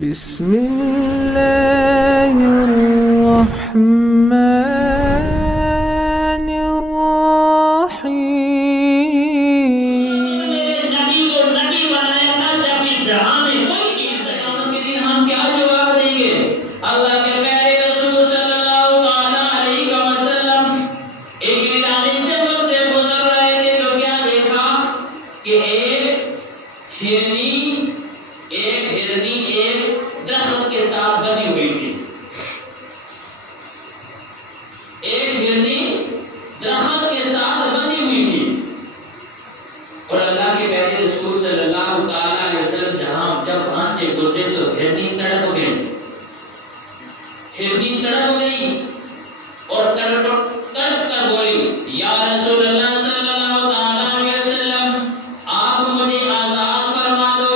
بسم اللہ الرحمن الرحیم۔ میرے نبی کو نبی بنایا تھا جب اس جہاں میں کوئی چیز نہیں۔ قیامت کے دن ہم کیا جواب دیں گے؟ اللہ کے پیارے رسول صلی اللہ علیہ وسلم ایک میدان جنگل سے گزر رہے تھے تو کیا دیکھا کہ ایک ہرنی ایک درخت کے ساتھ بندھی ہوئی تھی۔ ایک ہرنی درخت کے ساتھ بندھی ہوئی تھی اور اللہ کے پیارے رسول صلی اللہ علیہ وسلم جب وہاں سے گزرے تو ہرنی تڑپ گئی اور تڑپ کر بولی، یا رسول اللہ صلی اللہ علیہ وسلم آپ مجھے آزاد فرما دو،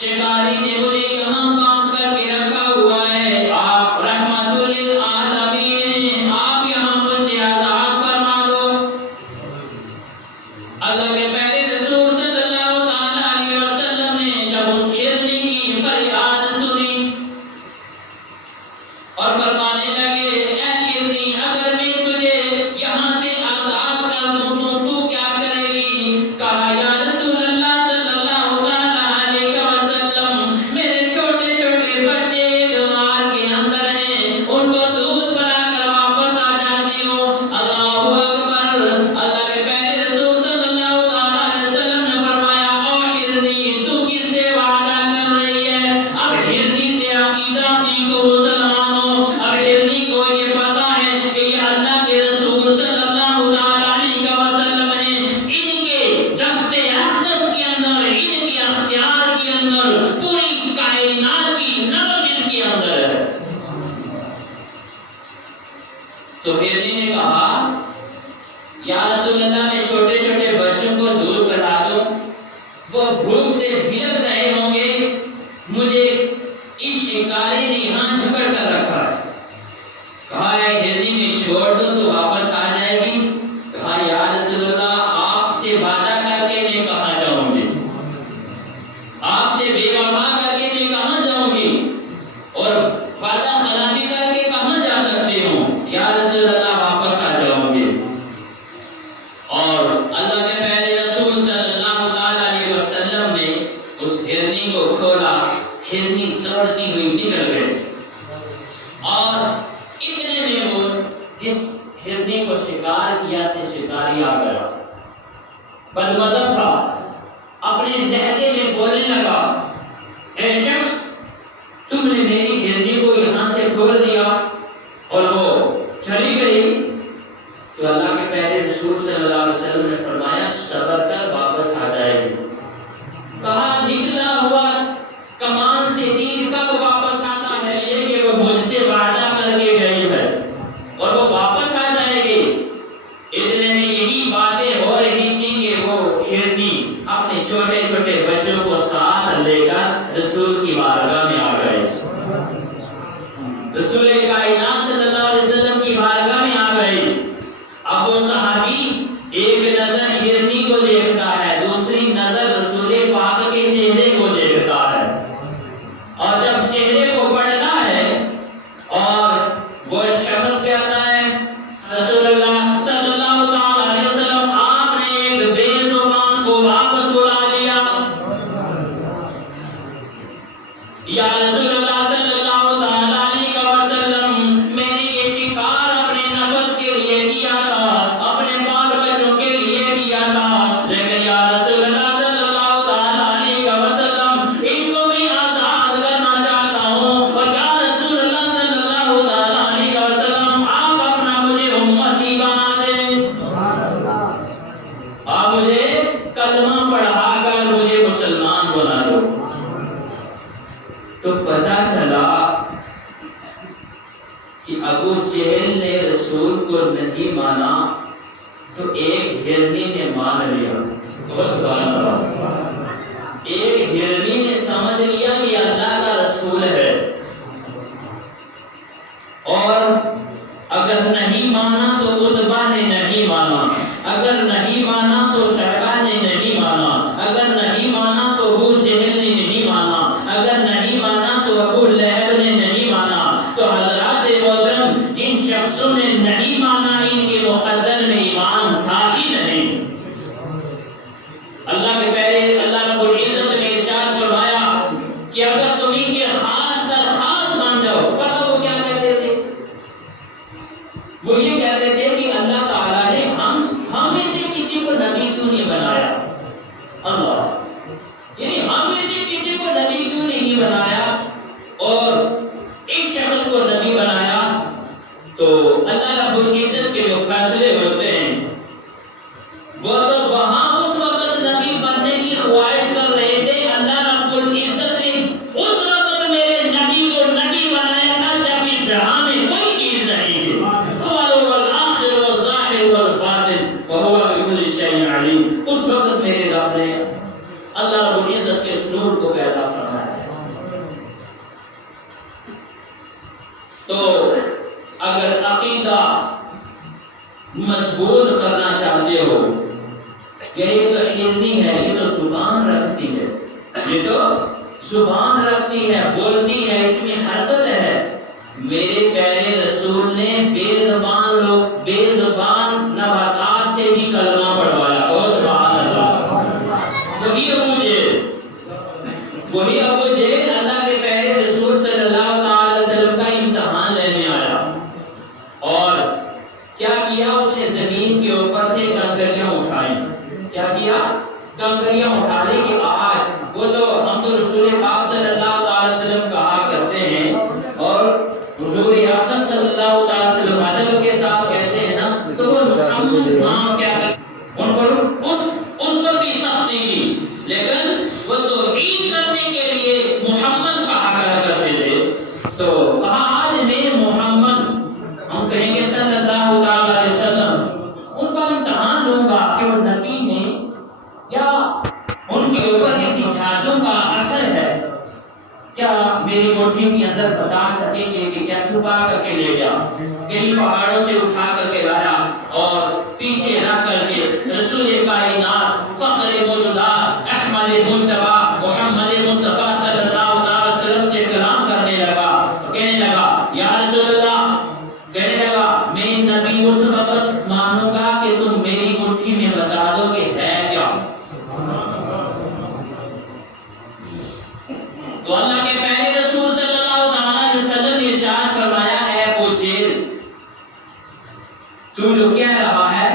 شکاری نے مجھے یہاں باندھ کر کے رکھا ہوا ہے، آپ رحمت للعالمین ہیں، آپ یہاں مجھ سے آزاد فرما دو۔ اللہ کے پیارے رسول صلی اللہ علیہ وسلم نے جب اس ہرنی کی فریاد سنی اور فرمانے لگے، اے ہرنی اگر میں تجھے یہاں سے آزاد کر دوں تو تو کیا کرے گی؟ کہا، یا رسول اللہ صلی اللہ علیہ وسلم میرے چھوٹے چھوٹے بچے دوار کے اندر ہیں، ان کو دودھ پلا کر واپس آ جاتی ہوں۔ اللہ اکبر۔ اللہ کے پیارے رسول صلی اللہ علیہ وسلم نے فرمایا، او ہرنی تو کس سے وعدہ کر رہی ہے؟ اب ہرنی سے عقیدہ سیکھو مسلمانوں۔ اب ہرنی کو یہ پتا ہے کہ یہ اللہ کے رسول صلی اللہ علیہ وسلم نے ان کے دست اقدس کے اندر، ان کے اختیار کے اندر پوری کائنات کی نبض ان کے اندر ہے۔ تو ہرنی نے کہا، یا رسول اللہ میں چھوٹے چھوٹے بچوں کو دودھ پلا دوں، وہ بھوک سے بھلک رہے ہوں گے، مجھے اس شکاری نے یہاں جھکڑ کر رکھا ہے۔ کہا، اے ہرنی میں چھوڑ دوں تو واپس آ جائے گی؟ کہا، یا رسول اللہ آپ سے وعدہ کر کے میں کہاں جاؤں گی؟ آپ سے بے وفا کر کے میں کہاں جاؤں گی؟ اور وعدہ خلافی کر کے کہاں جا سکتی ہوں؟ یا رسول اللہ واپس آ جاؤں گی۔ اور اللہ کے پیارے رسول صلی اللہ علیہ وسلم نے اس ہرنی کو کھولا، ہرنی دوڑتی ہوئی نکل گئی اور اتنے میں وہ جس ہرنی کو شکار کیا تھے شکاری آ گیا، بدمزہ تھا، اپنے لہجے میں بولنے لگا، اے شخص تم نے میری ہرنی کو یہاں سے کھول دیا اور وہ چلی گئی۔ تو اللہ کے پیارے رسول صلی اللہ علیہ وسلم نے فرمایا، صبر کر واپس آ جائے گی۔ کہا، نکلا ہوا کمان سے تیر کب واپس آتا ہے؟ یہ کہ وہ مجھ سے وعدہ کر کے گئی ہے اور وہ واپس آ جائے گی۔ اتنے میں یہی باتیں ہو رہی تھی کہ وہ ہرنی اپنے چھوٹے چھوٹے بچوں کو ساتھ لے کر رسول کی بارگاہ میں آ گئے۔ رسول کائنات صلی اللہ علیہ وسلم کی بارگاہ میں آ گئی۔ اب وہ صحابی ایک نظر ہرنی کو دیکھتا ہے، دوسری نظر رسول پاک کے چہرے کو دیکھتا ہے، اور جب چہرے کو پڑھتا ہے اور وہ شخص کہتا ہے، رسول اللہ صلی اللہ علیہ وسلم آپ نے ایک بے زبان کو واپس بلا لیا۔ یا رسول اللہ صلی اللہ علیہ وسلم میں نے یہ شکار اپنے نفس کے لیے کیا تھا، اپنے بال بچوں کے لیے کیا تھا، لیکن یا رسول اللہ صلی اللہ علیہ وسلم ان کو میں آزاد کرنا چاہتا ہوں، اور یا رسول اللہ صلی اللہ علیہ وسلم آپ اپنا مجھے امتی بنا دیں، آپ مجھے کلمہ پڑھا کر مجھے مسلمان بنا دو۔ تو پتہ چلا کہ ابو جہل نے رسول کو نہیں مانا تو ایک ہرنی نے مان لیا۔ سبحان اللہ۔ ایک ہرنی نے سمجھ لیا کہ اللہ کا رسول ہے، اور اگر نہیں مانا تو عتبہ نے نہیں مانا، اگر نہیں مانا تو شعبہ نے نہیں مانا، اگر نہیں مانا تو ابو جہل نے نہیں مانا، اگر نہیں مانا اگر تم ان کے خاص در خاص مان جاؤ. پتہ وہ کیا کہتے تھے؟ وہ یہ کہتے تھے کہ اللہ تعالیٰ نے ہم میں سے کسی کو نبی کیوں نہیں بنایا؟ اللہ یعنی ہم میں سے کسی کو نبی کیوں نہیں بنایا اور ایک شخص کو نبی بنایا؟ تو اللہ رب العزت کے جو فیصلے ہوتے ہیں وہ تو وہاں اس وقت نبی بننے کی خواہش کر رہے تھے. اللہ رب العزت نے اس وقت میرے نبی کو نبی بنایا تھا جب اس جہاں میں کوئی چیز نہیں تھی. والآخر والظاہر والباطن وہو بکل شیء علیم. اس وقت میرے رب نے اللہ رب العزت کے اس نور کو پیدا فرمایا. تو اگر عقیدہ مضبوط کرنا چاہتے ہو، یہ تو ہلنی ہے، یہ تو زبان رکھتی ہے، یہ تو زبان رکھتی ہے، بولتی ہے، اس میں حرکت ہے. میرے پیارے رسول نے بے زبان نباتات سے بھی کلمہ پڑھوایا. اور سبحان اللہ. وہی ابو جہل اللہ کے پیارے رسول صلی اللہ علیہ وسلم کا امتحان لینے آیا اور کیا کیا؟ اس نے زمین کے اوپر سے کنکریاں اٹھائیں. کیا کیا؟ کنکریاں اٹھا لے کہ آج وہ تو ہم تو رسول پاک صلی اللہ علیہ وسلم کہا کرتے ہیں اور حضور اقدس صلی اللہ علیہ وسلم ادب کے ساتھ کہتے ہیں نا، تو وہ محمد نام کیا کرتے ان پر اس پر بھی سختی کی، لیکن وہ توحید کرنے کے لیے محمد کہا کرتے تھے. تو کہا آج میں محمد، ہم کہیں گے صلی اللہ علیہ وسلم، ان کا امتحان لوں گا کہ وہ نبی میں یا ان کے اوپر کسی جادو کا اثر ہے. کیا میری مٹھی کے اندر بتا سکیں گے کہ کیا چھپا کر کے لے گیا، کئی پہاڑوں سے اٹھا کر کے لایا اور پیچھے رکھ کر کے رسول کائنات فخر موجودات احمد مجتبی محمد مصطفیٰ صلی اللہ علیہ وسلم سے کلام کرنے لگا. کہنے لگا یا رسول اللہ، کہنے لگا میں نبی اس وقت مانوں گا کہ تم میری مٹھی میں بتا دو کہ ہے کیا. تو اللہ کے پیارے رسول صلی اللہ علیہ وسلم نے ارشاد فرمایا اے ابو جہل، تو جو کہہ رہا ہے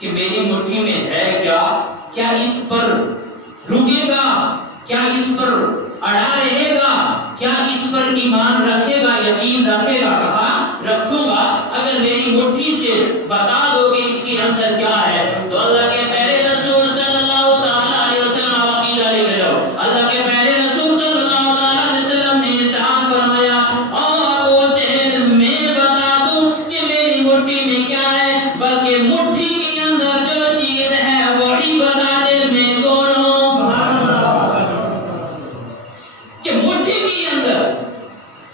کہ میری مٹھی میں ہے کیا، کیا اس پر رکے گا، کیا اس پر اڑا رہے گا، کیا اس پر ایمان رکھے گا، یقین رکھے گا؟ کہا رکھوں گا اگر میری مٹھی سے بتا دو کہ اس کے اندر کیا ہے. تو اللہ کے پیارے رسول صلی اللہ علیہ وسلم عقیدہ لے کے جاؤ. اللہ کے پیارے رسول صلی اللہ علیہ وسلم نے ارشاد فرمایا ابو جہل میں بتا دوں کہ میری مٹھی میں کیا ہے، بلکہ مٹھی کے اندر جو چیز ہے وہی بتا دے میں کون ہوں. کہ مٹھی کے اندر.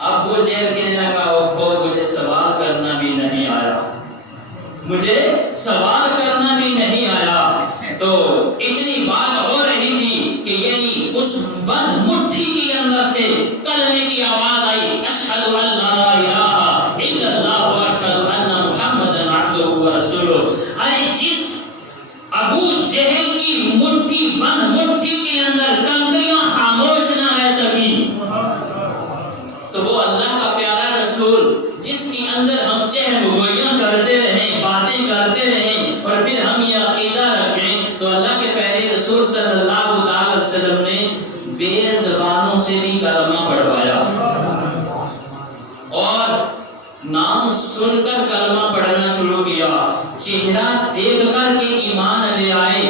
ابو جہل کہنے لگا مجھے سوال کرنا بھی نہیں آیا، مجھے سوال کرنا بھی نہیں آیا. تو اتنی بات ہو رہی تھی کہ یعنی اس بند مٹھی کے اندر سے کلمے کی آواز آئی اشہد ان لا الہ الا اللہ و اشہد ان محمدا عبدہ و رسولہ. ارے جس ابو جہل کی مٹھی بند مٹھی کے اندر کنکریاں خاموش نہ رہ سکی، تو وہ اللہ کا پیارا رسول جس کے اندر ہم چہل گوئیاں کرتے رہیں، باتیں کرتے رہیں اور پھر ہم یہ عقیدہ رکھیں، تو اللہ کے پیارے رسول صلی اللہ علیہ وسلم نے بے زبانوں سے بھی کلمہ پڑھوایا اور نام سن کر کلمہ پڑھنا شروع کیا، چہرہ دیکھ کر کے ایمان لے آئے.